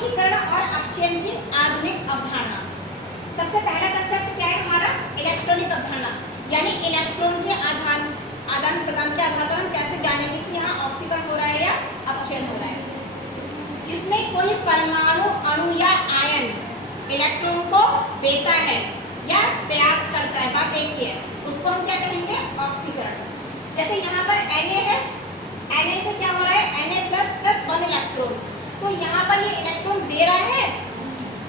ऑक्सीकरण और अपचयन की आधुनिक अवधारणा। सबसे पहला कंसेप्ट क्या है हमारा? इलेक्ट्रॉनिक अवधारणा, यानी इलेक्ट्रॉन के आदान प्रदान के आधार पर हम कैसे जानेंगे कि यहाँ ऑक्सीकरण हो रहा है या अपचयन हो रहा है। जिसमें कोई परमाणु, अणु या आयन इलेक्ट्रॉन को देता है या त्याग करता है, बात एक ही है, उसको हम क्या कहेंगे? ऑक्सीकरण। जैसे यहाँ पर Na है, Na से क्या हो रहा है? Na प्लस 1 इलेक्ट्रॉन, तो यहाँ पर ये इलेक्ट्रॉन दे रहा है,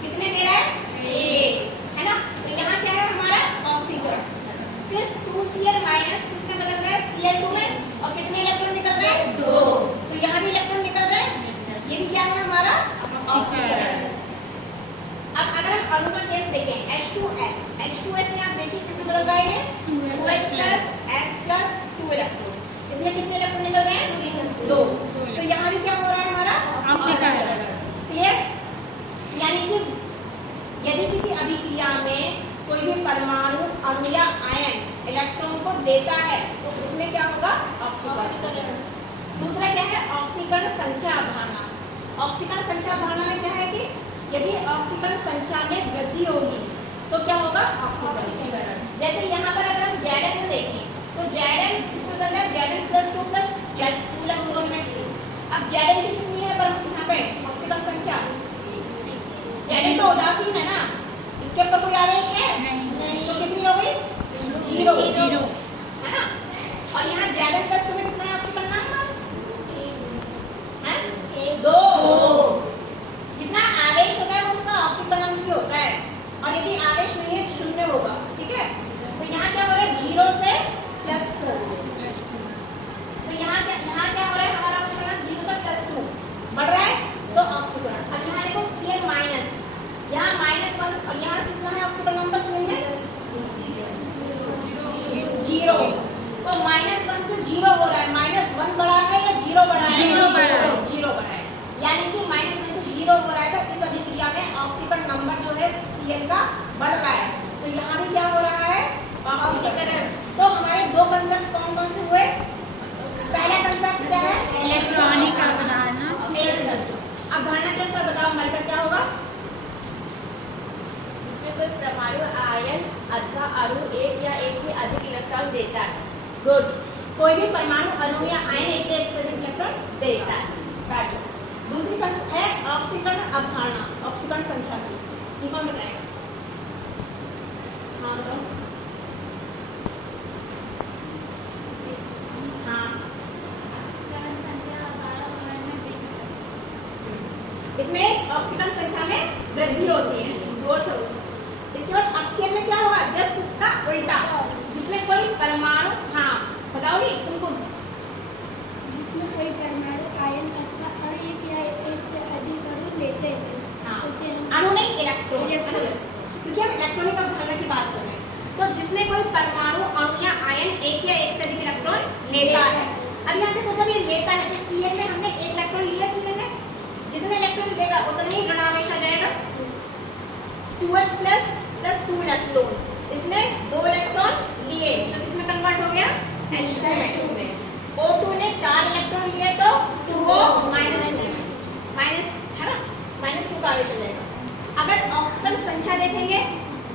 कितने दे रहा है? एक, है ना। तो यहाँ क्या है हमारा? ऑक्सीकरण। फिर 2Cl माइनस किसमें बदल रहा है? Cl2 में, और कितने इलेक्ट्रॉन निकल रहे हैं? 2। तो यहाँ भी इलेक्ट्रॉन निकल रहे हैं, ये भी क्या है हमारा? ऑक्सीकरण। अब अगर हम अणु का केस देखें, H2S में आप देखिए किसमें बदल रहा है? 2H plus S plus 2 electron, इसमें कितने इलेक्ट्रॉन निकल रहे हैं? 2। तो यहाँ भी क्या हो रहा है हमारा? ऑक्सीकरण। क्लियर? यानी कि यदि किसी अभिक्रिया में कोई भी परमाणु, अणु या आयन इलेक्ट्रॉन को देता है तो उसमें क्या होगा? ऑक्सीकरण। दूसरा क्या है? ऑक्सीकरण संख्या अवधारणा। ऑक्सीकरण संख्या अवधारणा में क्या है कि यदि ऑक्सीकरण संख्या में वृद्धि होगी तो क्या होगा? ऑक्सीकरण। जैसे यहाँ पर अगर हम Zn को देखें तो Zn किसमें बदल रहा है? Zn plus 2 plus Z2 electron में। अब Zn की कितनी है पर यहाँ पे ऑक्सीकरण संख्या? Zn तो उदासीन है ना, इसके ऊपर कोई आवेश है नहीं, तो कितनी हो गई? 0, है ना। और यहाँ Zn प्लस 2 में कितना है ऑक्सीकरण? 2। जितना आवेश होता है उसका ऑक्सीकरण भी होता है, और यदि आवेश नहीं है 0 होगा, ठीक है। तो यहाँ क्या हो रहा है? 0 से +2। तो यहाँ क्या हो रहा है हमारा ऑक्सीकरण? 0 से +2 बढ़ रहा है तो ऑक्सीकरण। अब यहाँ देखो Cl माइनस, यहाँ -1, और यहाँ कितना है ऑक्सीकरण नंबर Cl में? 0। तो -1 से 0 हो रहा है, -1 बढ़ा है या 0 बढ़ा है? 0 बढ़ा है, यानी कि -1 से 0 हो रहा है, तो इस अभिक्रिया में ऑक्सीकरण नंबर जो है Cl का बढ़ रहा है। तो यहाँ भी क्या हो रहा है? ऑक्सीकरण। तो हमारे दो कंसेप्ट कौन कौन से हुए? पहला कंसेप्ट क्या है? इलेक्ट्रॉनिक अवधारणा। अवधारणा के अनुसार बताओ हमारे का क्या होगा? इसमें कोई परमाणु, आयन अथवा अणु एक या एक से अधिक इलेक्ट्रॉन देता है। गुड। कोई भी परमाणु, अणु या आयन एक से अधिक इलेक्ट्रॉन देता है। राजू। दूसरी कंसेप्ट है ऑक्सीकरण अवधारणा, ऑक्सीकरण संख्या की। ये कौन बताएगा? हाँ बताओ। हाँ, इसमें ऑक्सीकरण संख्या में वृद्धि होती है, जोर से होती है। इसके बाद अपचयन में क्या होगा? जस्ट इसका उल्टा, जिसमें कोई परमाणु, हाँ बताओ नहीं तुमको, जिसमें कोई परमाणु, आयन अथवा अणु एक या एक से अधिक अणु लेते हैं, हाँ उसे हम अणु नहीं इलेक्ट्रॉन, क्योंकि हम इलेक्ट्रॉनिक अवधारणा की बात कर रहे हैं। तो जिसमें कोई परमाणु, अणु या आयन एक या एक से अधिक इलेक्ट्रॉन लेता है। अब यहाँ देखो जब ये लेता है तो Cl में हमने एक इलेक्ट्रॉन लिया, Cl में जितने इलेक्ट्रॉन लेगा उतना ही ऋणावेश आ जाएगा। 2H प्लस 2 इलेक्ट्रॉन, इसने 2 इलेक्ट्रॉन लिए तो इसमें कन्वर्ट हो गया H2 में। O2 ने 4 इलेक्ट्रॉन लिए तो 2O माइनस है ना, -2 का आवेश हो जाएगा। अगर ऑक्सीकरण संख्या देखेंगे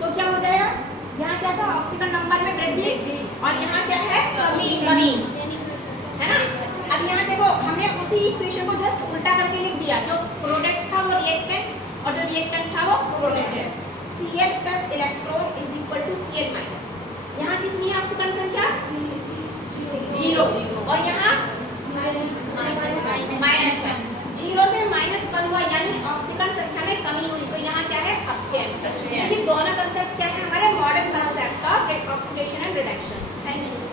तो क्या हो जाएगा? यहाँ क्या था? ऑक्सीकरण नंबर में वृद्धि, और यहाँ क्या है? कमी, है ना। अब यहाँ देखो हमने उसी इक्वेशन को जस्ट उल्टा करके लिख दिया, जो प्रोडक्ट था वो रिएक्टेंट और जो रिएक्टेंट था वो प्रोडक्ट है। Cl plus electron is equal to Cl minus. यहाँ कितनी है ऑक्सीकरण संख्या? 0, और यहाँ -1। 0 से -1 हुआ, यानी ऑक्सीकरण संख्या में कमी हुई, तो यहाँ क्या है? अपचयन। ये दोनों कंसेप्ट क्या है हमारे? Modern concept of oxidation and reduction. Thank you.